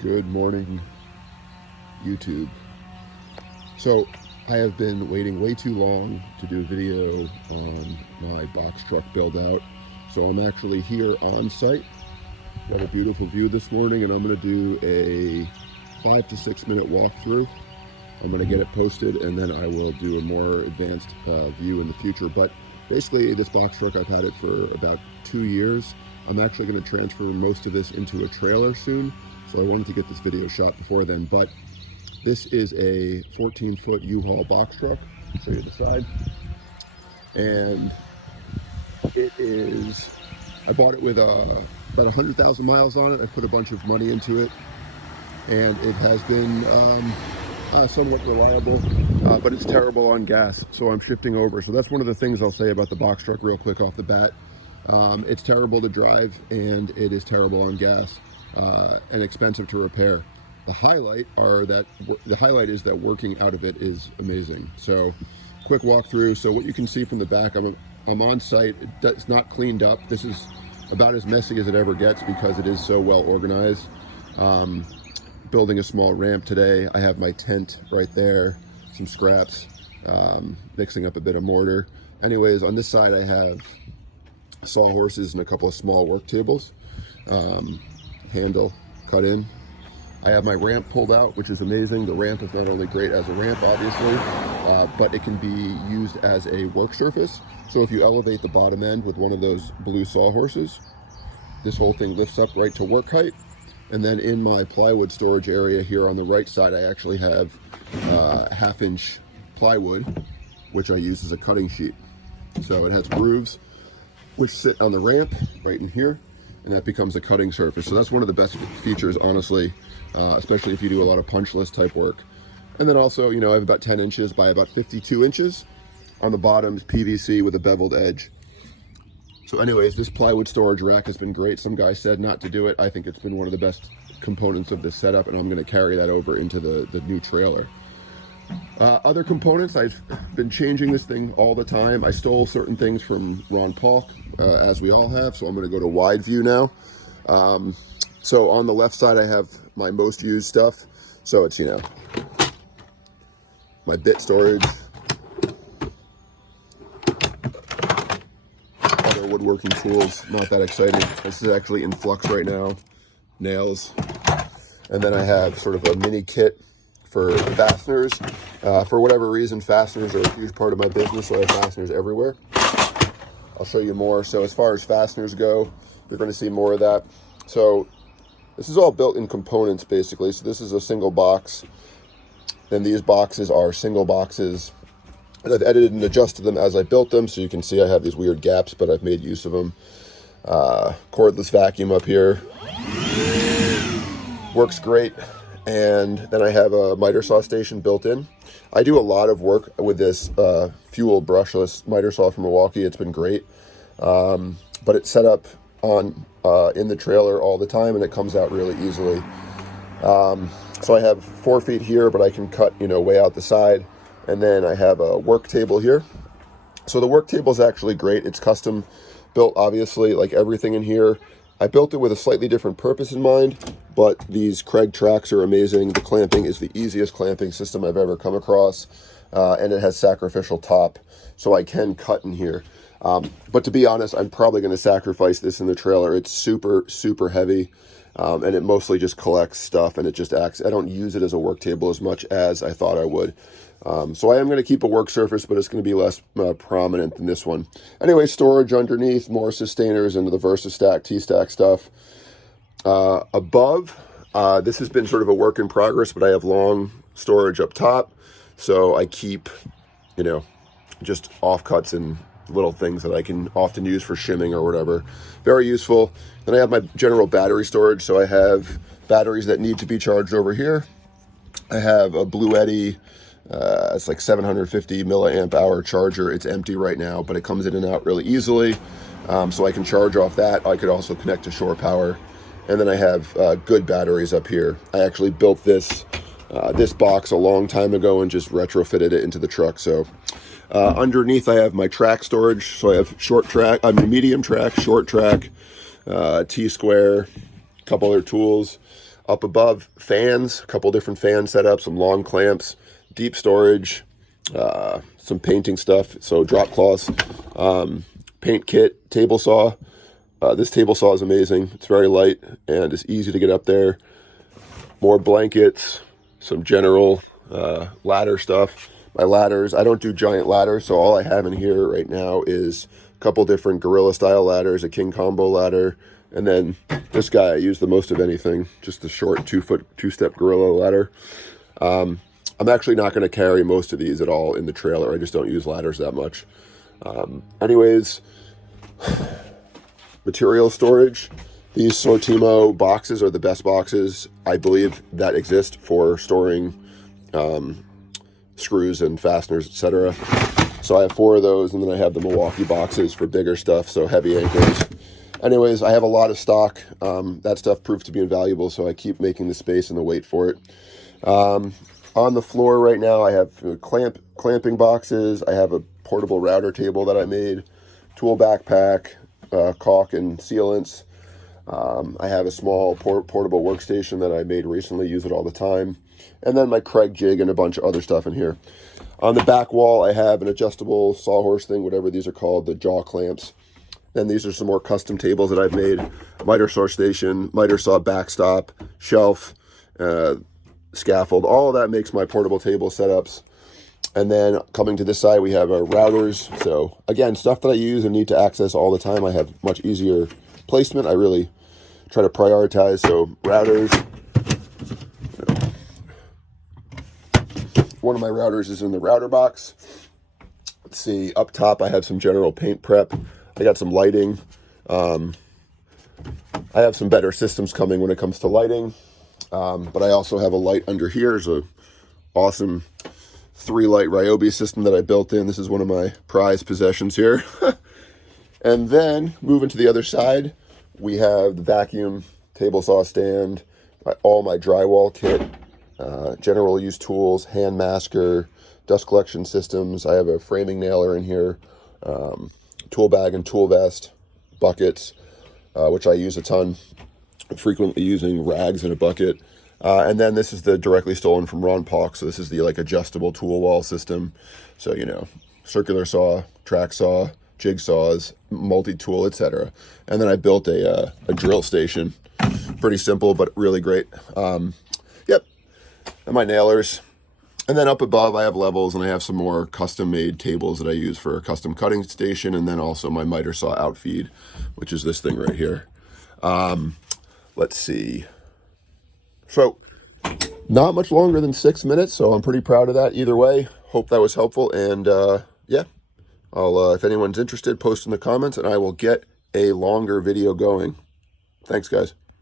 Good morning, YouTube. So I have been waiting way too long to do a video on my box truck build out. So I'm actually here on site. Got a beautiful view this morning, and I'm going to do a 5 to 6 minute walkthrough. I'm going to get it posted, and then I will do a more advanced view in the future. But basically, this box truck, I've had it for about 2 years. I'm actually going to transfer most of this into a trailer soon. So I wanted to get this video shot before then, but this is a 14-foot uHaul box truck. I'll show you the side. And it is, I bought it with about 100,000 miles on it. I put a bunch of money into it, and it has been somewhat reliable, but it's terrible on gas, so I'm shifting over. So that's one of the things I'll say about the box truck real quick off the bat. It's terrible to drive, and it is terrible on gas. And expensive to repair. The highlight is that working out of it is amazing. So quick walkthrough. So what you can see from the back, I'm on site. It's not cleaned up. This is about as messy as it ever gets because it is so well organized. Building a small ramp today. I have my tent right there, some scraps, mixing up a bit of mortar. Anyways, on this side I have sawhorses and a couple of small work tables. Handle cut in. I have my ramp pulled out, which is amazing. The ramp is not only great as a ramp, obviously, but it can be used as a work surface. So if you elevate the bottom end with one of those blue sawhorses, this whole thing lifts up right to work height. And then in my plywood storage area here on the right side, I actually have 1/2-inch plywood, which I use as a cutting sheet. So it has grooves which sit on the ramp right in here, and that becomes a cutting surface. So that's one of the best features, honestly, especially if you do a lot of punch list type work. And then also, you know, I have about 10 inches by about 52 inches. On the bottom is PVC with a beveled edge. So anyways, this plywood storage rack has been great. Some guy said not to do it. I think it's been one of the best components of this setup, and I'm gonna carry that over into the new trailer. Other components, I've been changing this thing all the time. I stole certain things from Ron Paul, as we all have, so I'm going to go to wide view now. So on the left side, I have my most used stuff. So it's, you know, my bit storage, other woodworking tools, not that exciting. This is actually in flux right now, nails. And then I have sort of a mini kit for fasteners. For whatever reason, fasteners are a huge part of my business, so I have fasteners everywhere. I'll show you more. So as far as fasteners go, you're going to see more of that. So this is all built in components, basically. So this is a single box. Then these boxes are single boxes. And I've edited and adjusted them as I built them. So you can see I have these weird gaps, but I've made use of them. Cordless vacuum up here. Works great. And then I have a miter saw station built in. I do a lot of work with this fuel brushless miter saw from Milwaukee. It's been great, but it's set up on in the trailer all the time, and it comes out really easily. So I have 4 feet here, but I can cut, you know, way out the side. And then I have a work table here. So the work table is actually great. It's custom built, obviously, like everything in here. I built it with a slightly different purpose in mind, but these Craig tracks are amazing. The clamping is the easiest clamping system I've ever come across, and it has sacrificial top, so I can cut in here. But to be honest, I'm probably going to sacrifice this in the trailer. It's super, super heavy, and it mostly just collects stuff, and it just acts. I don't use it as a work table as much as I thought I would. So I am going to keep a work surface, but it's going to be less prominent than this one. Anyway, storage underneath, more sustainers into the VersaStack, T-Stack stuff. Above, this has been sort of a work in progress, but I have long storage up top. So I keep, you know, just offcuts and little things that I can often use for shimming or whatever. Very useful. Then I have my general battery storage. So I have batteries that need to be charged over here. I have a Blue Eddy. It's like 750 milliamp hour charger. It's empty right now, but it comes in and out really easily. So I can charge off that. I could also connect to shore power. And then I have good batteries up here. I actually built this box a long time ago and just retrofitted it into the truck. So underneath I have my track storage. So I have medium track, short track, T-square, a couple other tools. Up above, fans, a couple different fan setups, some long clamps, deep storage, some painting stuff, so drop cloths, paint kit, table saw. This table saw is amazing. It's very light and it's easy to get up there. More blankets, some general ladder stuff. My ladders, I don't do giant ladders, so all I have in here right now is a couple different gorilla style ladders, a king combo ladder, and then this guy I use the most of anything, just the short 2-foot, 2-step gorilla ladder. I'm actually not going to carry most of these at all in the trailer. I just don't use ladders that much. Anyways, material storage. These Sortimo boxes are the best boxes, I believe, that exist for storing screws and fasteners, etc. So I have 4 of those, and then I have the Milwaukee boxes for bigger stuff, so heavy anchors. Anyways, I have a lot of stock. That stuff proved to be invaluable, so I keep making the space and the weight for it. On the floor right now, I have clamping boxes. I have a portable router table that I made, tool backpack, caulk and sealants. I have a small portable workstation that I made recently, use it all the time. And then my Craig jig and a bunch of other stuff in here. On the back wall, I have an adjustable sawhorse thing, whatever these are called, the jaw clamps. Then these are some more custom tables that I've made. Miter saw station, miter saw backstop, shelf, scaffold. All of that makes my portable table setups. And then coming to this side, we have our routers. So again, stuff that I use and need to access all the time. I have much easier placement. I really try to prioritize. So routers. One of my routers is in the router box. Let's see, up top I have some general paint prep. I got some lighting. I have some better systems coming when it comes to lighting. But I also have a light under here. There's an awesome 3-light Ryobi system that I built in. This is one of my prized possessions here. And then moving to the other side, we have the vacuum table saw stand, all my drywall kit, general use tools, hand masker, dust collection systems. I have a framing nailer in here, tool bag and tool vest, buckets, which I use a ton, frequently using rags in a bucket. And then this is the directly stolen from Ron Paulk. So this is the adjustable tool wall system. So, circular saw, track saw, jigsaws, multi-tool, etc. And then I built a drill station. Pretty simple, but really great. Yep. And my nailers. And then up above, I have levels, and I have some more custom-made tables that I use for a custom cutting station, and then also my miter saw outfeed, which is this thing right here. Let's see. So, not much longer than 6 minutes, so I'm pretty proud of that either way. Hope that was helpful, and yeah, I'll, if anyone's interested, post in the comments, and I will get a longer video going. Thanks, guys.